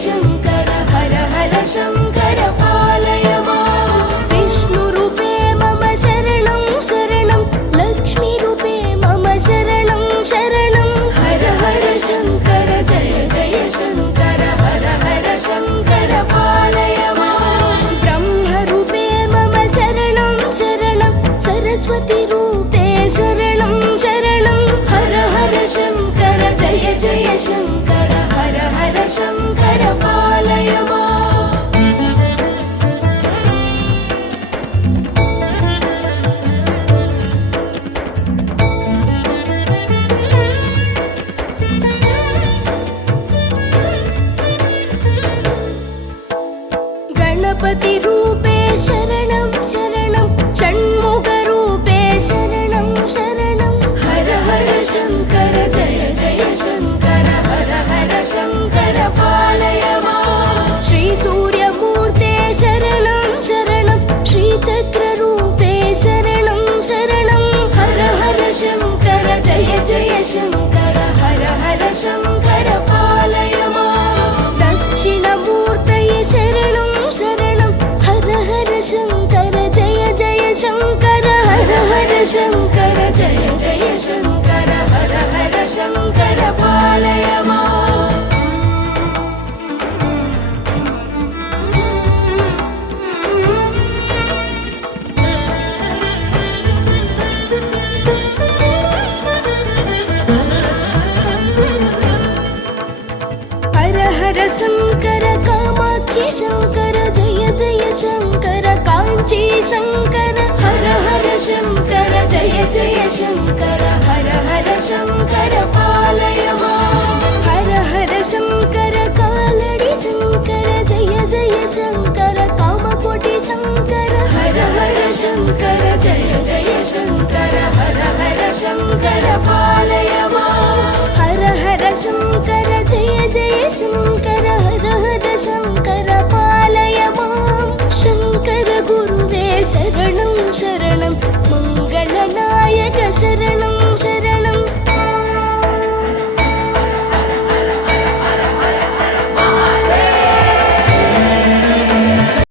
शङ्कर हर हर शङ्कर पालय माम् विष्णुरूपे मम शरणं शरणं लक्ष्मीरूपे मम शरणं शरणं हर हर शङ्कर जय जय शङ्कर हर हर शङ्कर पालय माम् ब्रह्मरूपे मम शरणं शरणं सरस्वतीरूपे शरणं शरणं हर हर शङ्कर जय जय शङ्कर हर हर शङ्कर पालय माम् गणपतिरूपे शरणं शरणं षण्मुखरूपे शरणं शरणं हर हर शङ्कर जय जय शङ्कर हर हर शङ्कर पालय माम् श्रीसूर्यमूर्ते शरणं शरणं श्रीचक्ररूपे शरणं शरणं हर हर शङ्कर जय जय शङ्कर हर हर शङ्कर पालय माम् दक्षिणमूर्तये शरणं शरणं हर हर शङ्कर जय जय शङ्कर हर हर शङ्कर जय जय शङ्कर हर हर शङ्कर पालय माम् हर हर शङ्कर कामाक्षी शङ्कर जय जय शङ्कर काञ्ची शङ्कर हर हर शङ्कर जय जय शङ्कर हर हर शङ्कर पालय माम् हर हर शङ्कर कालडि शङ्कर जय जय शङ्कर कामकोटि शङ्कर हर हर शङ्कर जय जय शङ्कर हर हर शङ्कर पालय माम् हर हर शङ्कर जय जय शङ्कर हर हर शङ्कर पालय माम् शङ्कर गुरुवे शरणं शरणं मङ्गलनायक शरणं